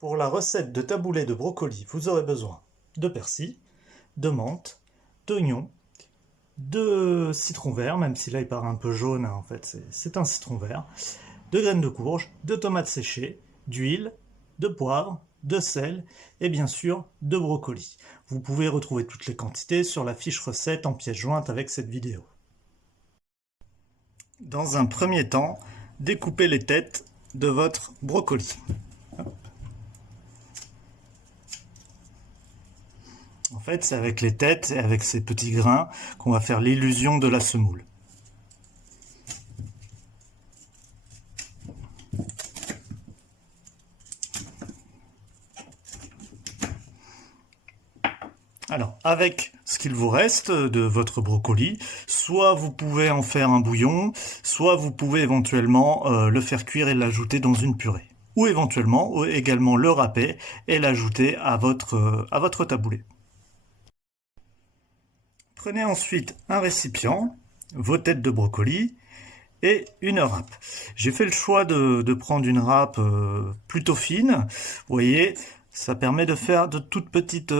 Pour la recette de taboulé de brocoli, vous aurez besoin de persil, de menthe, d'oignons, de citron vert, même si là il paraît un peu jaune, en fait c'est un citron vert, de graines de courge, de tomates séchées, d'huile, de poivre, de sel et bien sûr de brocoli. Vous pouvez retrouver toutes les quantités sur la fiche recette en pièce jointe avec cette vidéo. Dans un premier temps, découpez les têtes de votre brocoli. En fait, c'est avec les têtes et avec ces petits grains qu'on va faire l'illusion de la semoule. Alors, avec ce qu'il vous reste de votre brocoli, soit vous pouvez en faire un bouillon, soit vous pouvez éventuellement le faire cuire et l'ajouter dans une purée. Ou éventuellement également le râper et l'ajouter à votre taboulé. Prenez ensuite un récipient, vos têtes de brocoli et une râpe. J'ai fait le choix de prendre une râpe plutôt fine. Vous voyez, ça permet de faire de toutes petites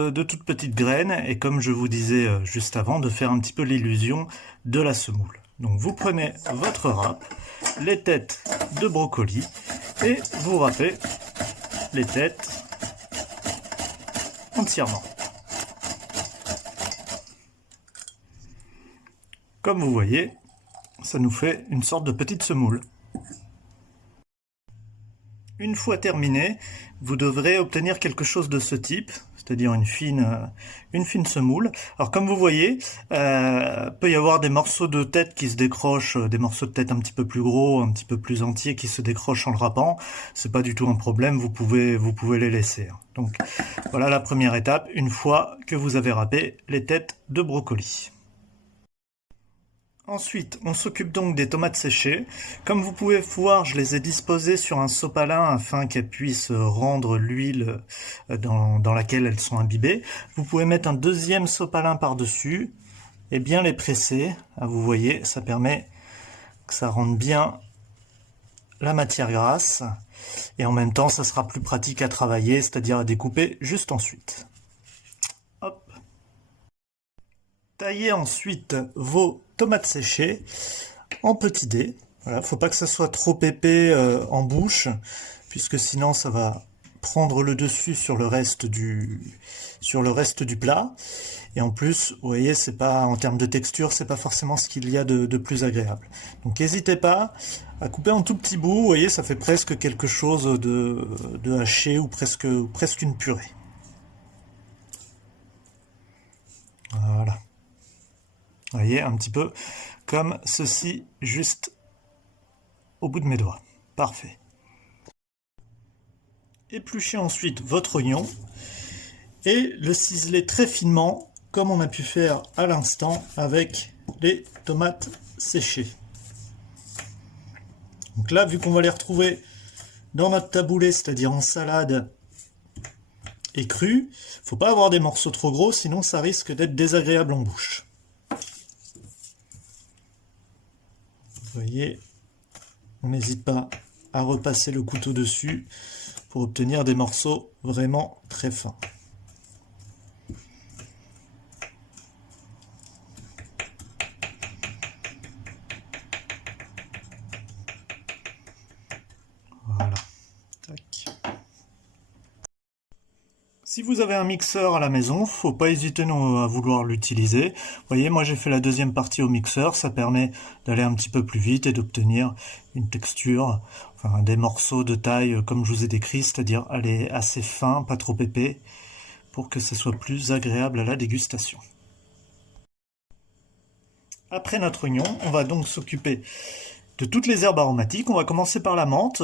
graines et comme je vous disais juste avant, de faire un petit peu l'illusion de la semoule. Donc vous prenez votre râpe, les têtes de brocoli et vous râpez les têtes entièrement. Comme vous voyez, ça nous fait une sorte de petite semoule. Une fois terminé, vous devrez obtenir quelque chose de ce type, c'est-à-dire une fine semoule. Alors comme vous voyez, peut y avoir des morceaux de tête qui se décrochent, des morceaux de tête un petit peu plus gros, un petit peu plus entiers qui se décrochent en le râpant. C'est pas du tout un problème, vous pouvez les laisser. Donc voilà la première étape, une fois que vous avez râpé les têtes de brocoli. Ensuite, on s'occupe donc des tomates séchées. Comme vous pouvez voir, je les ai disposées sur un sopalin afin qu'elles puissent rendre l'huile dans laquelle elles sont imbibées. Vous pouvez mettre un deuxième sopalin par-dessus et bien les presser. Vous voyez, ça permet que ça rende bien la matière grasse. Et en même temps, ça sera plus pratique à travailler, c'est-à-dire à découper juste ensuite. Hop. Taillez ensuite vos tomates séchées en petits dés. Voilà, faut pas que ça soit trop épais en bouche, puisque sinon ça va prendre le dessus sur le reste du plat. Et en plus, vous voyez, c'est pas en termes de texture, c'est pas forcément ce qu'il y a de plus agréable. Donc n'hésitez pas à couper en tout petits bouts. Vous voyez, ça fait presque quelque chose de haché ou presque une purée. Voilà. Vous voyez, un petit peu comme ceci, juste au bout de mes doigts. Parfait. Épluchez ensuite votre oignon et le ciselez très finement, comme on a pu faire à l'instant avec les tomates séchées. Donc là, vu qu'on va les retrouver dans notre taboulé, c'est-à-dire en salade et cru, faut pas avoir des morceaux trop gros, sinon ça risque d'être désagréable en bouche. Vous voyez, on n'hésite pas à repasser le couteau dessus pour obtenir des morceaux vraiment très fins. Voilà. Tac. Si vous avez un mixeur à la maison, faut pas hésiter à vouloir l'utiliser. Vous voyez, moi j'ai fait la deuxième partie au mixeur, ça permet d'aller un petit peu plus vite et d'obtenir une texture, enfin des morceaux de taille comme je vous ai décrit, c'est-à-dire aller assez fin, pas trop épais, pour que ce soit plus agréable à la dégustation. Après notre oignon, on va donc s'occuper de toutes les herbes aromatiques. On va commencer par la menthe,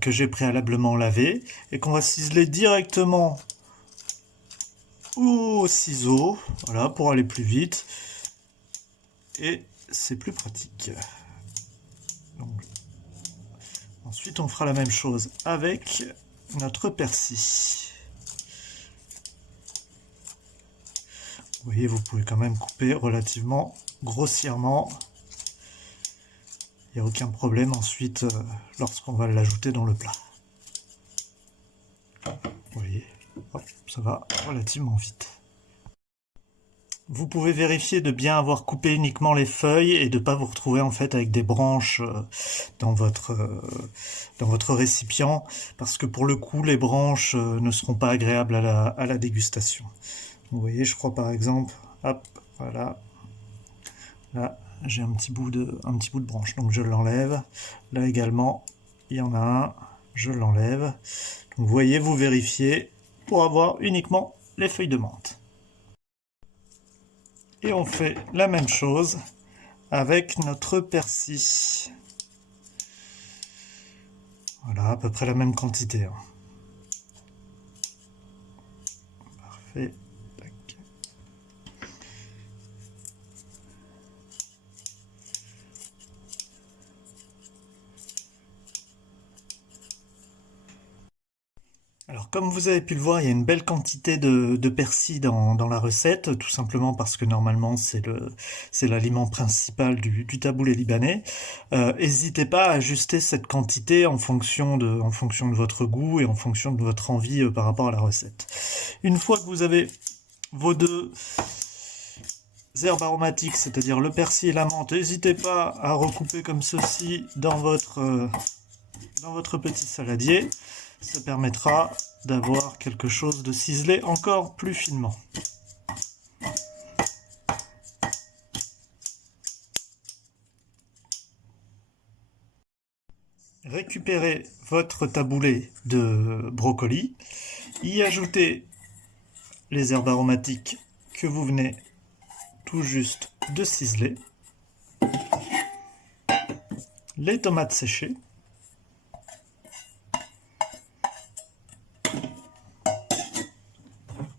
que j'ai préalablement lavée, et qu'on va ciseler directement au ciseau, voilà, pour aller plus vite. Et c'est plus pratique. Donc, ensuite, on fera la même chose avec notre persil. Vous voyez, vous pouvez quand même couper relativement grossièrement. Il n'y a aucun problème ensuite lorsqu'on va l'ajouter dans le plat. ça va relativement vite. Vous pouvez vérifier de bien avoir coupé uniquement les feuilles et de ne pas vous retrouver en fait avec des branches dans votre récipient, parce que pour le coup les branches ne seront pas agréables à la dégustation. Vous voyez, je crois par exemple, hop, voilà, là j'ai un petit bout de branche, donc je l'enlève. Là également, il y en a un, je l'enlève. Donc vous voyez, vous vérifiez pour avoir uniquement les feuilles de menthe. Et on fait la même chose avec notre persil. Voilà, à peu près la même quantité. Parfait. Tac. Alors comme vous avez pu le voir, il y a une belle quantité de persil dans la recette, tout simplement parce que normalement c'est l'aliment principal du taboulé libanais. N'hésitez pas à ajuster cette quantité en fonction de votre goût et en fonction de votre envie par rapport à la recette. Une fois que vous avez vos deux herbes aromatiques, c'est-à-dire le persil et la menthe, n'hésitez pas à recouper comme ceci dans votre petit saladier. Ça permettra d'avoir quelque chose de ciselé encore plus finement. Récupérez votre taboulé de brocoli, y ajoutez les herbes aromatiques que vous venez tout juste de ciseler, les tomates séchées,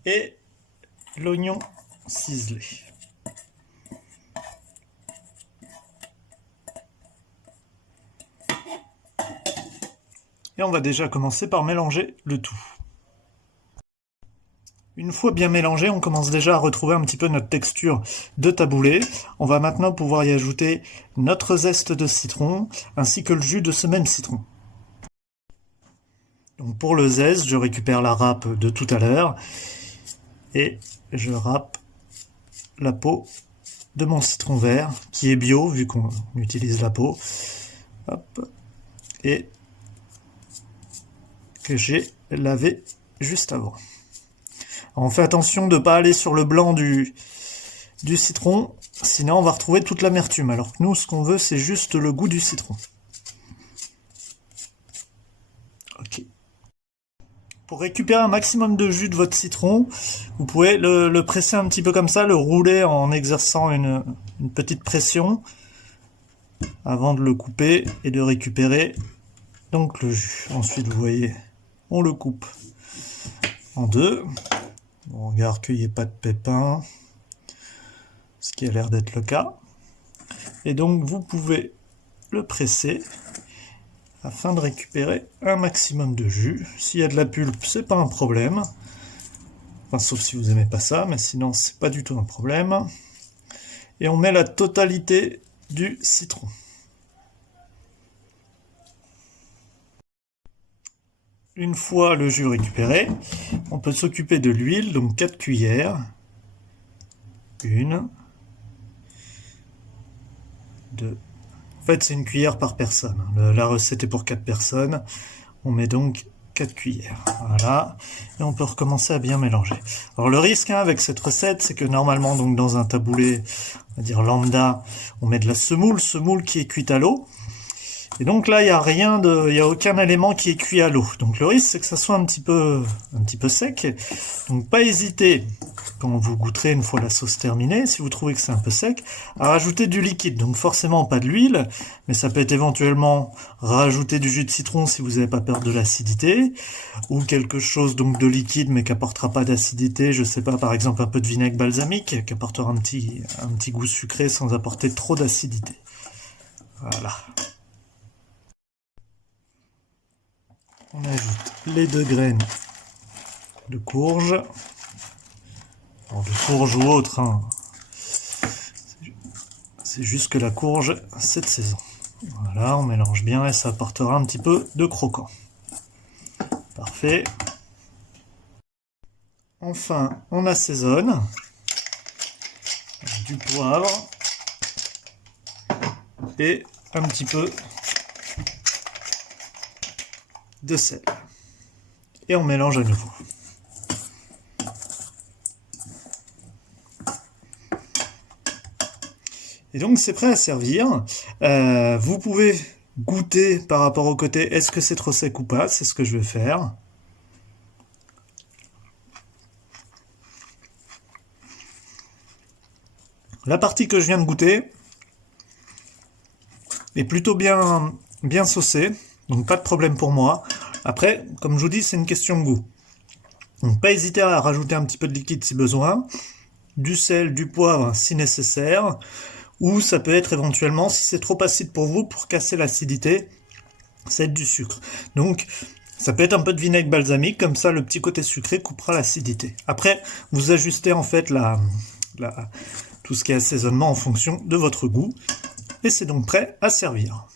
et l'oignon ciselé. Et on va déjà commencer par mélanger le tout. Une fois bien mélangé, on commence déjà à retrouver un petit peu notre texture de taboulé. On va maintenant pouvoir y ajouter notre zeste de citron ainsi que le jus de ce même citron. Donc pour le zeste, je récupère la râpe de tout à l'heure et je râpe la peau de mon citron vert qui est bio vu qu'on utilise la peau. Hop. Et que j'ai lavé juste avant. Alors on fait attention de ne pas aller sur le blanc du citron, sinon on va retrouver toute l'amertume. Alors que nous, ce qu'on veut, c'est juste le goût du citron. Ok. Pour récupérer un maximum de jus de votre citron, vous pouvez le presser un petit peu comme ça, le rouler en exerçant une petite pression avant de le couper et de récupérer donc le jus. Ensuite, vous voyez, on le coupe en deux. On regarde qu'il n'y ait pas de pépins, ce qui a l'air d'être le cas. Et donc, vous pouvez le presser afin de récupérer un maximum de jus. S'il y a de la pulpe, c'est pas un problème. Enfin, sauf si vous aimez pas ça, mais sinon, c'est pas du tout un problème. Et on met la totalité du citron. Une fois le jus récupéré, on peut s'occuper de l'huile, donc 4 cuillères. 1, 2. En fait, c'est une cuillère par personne. La recette est pour 4 personnes. On met donc 4 cuillères. Voilà. Et on peut recommencer à bien mélanger. Alors le risque avec cette recette, c'est que normalement, donc dans un taboulé, on va dire lambda, on met de la semoule qui est cuite à l'eau. Et donc là, il n'y a aucun élément qui est cuit à l'eau. Donc le risque, c'est que ça soit un petit peu sec. Donc pas hésiter, quand vous goûterez une fois la sauce terminée, si vous trouvez que c'est un peu sec, à rajouter du liquide. Donc forcément pas de l'huile, mais ça peut être éventuellement rajouter du jus de citron si vous n'avez pas peur de l'acidité, ou quelque chose donc de liquide mais qui apportera pas d'acidité. Je sais pas, par exemple un peu de vinaigre balsamique qui apportera un petit goût sucré sans apporter trop d'acidité. Voilà. On ajoute les 2 graines de courge, alors de courge ou autre, hein. C'est juste que la courge, c'est de saison. Voilà, on mélange bien et ça apportera un petit peu de croquant. Parfait. Enfin, on assaisonne. Du poivre. Et un petit peu de sel. Et on mélange à nouveau. Et donc c'est prêt à servir. Vous pouvez goûter par rapport au côté, est-ce que c'est trop sec ou pas? C'est ce que je vais faire. La partie que je viens de goûter est plutôt bien saucée, donc pas de problème pour moi. Après, comme je vous dis, c'est une question de goût. Donc pas hésiter à rajouter un petit peu de liquide si besoin, du sel, du poivre si nécessaire, ou ça peut être éventuellement, si c'est trop acide pour vous, pour casser l'acidité, c'est du sucre. Donc ça peut être un peu de vinaigre balsamique, comme ça le petit côté sucré coupera l'acidité. Après, vous ajustez en fait tout ce qui est assaisonnement en fonction de votre goût, et c'est donc prêt à servir.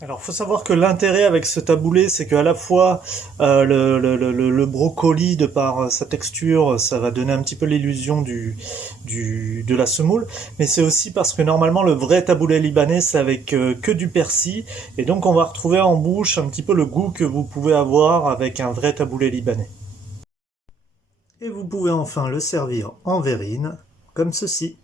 Alors, faut savoir que l'intérêt avec ce taboulé, c'est qu'à la fois le brocoli, de par sa texture, ça va donner un petit peu l'illusion de la semoule, mais c'est aussi parce que normalement le vrai taboulé libanais, c'est avec que du persil, et donc on va retrouver en bouche un petit peu le goût que vous pouvez avoir avec un vrai taboulé libanais. Et vous pouvez enfin le servir en verrine, comme ceci.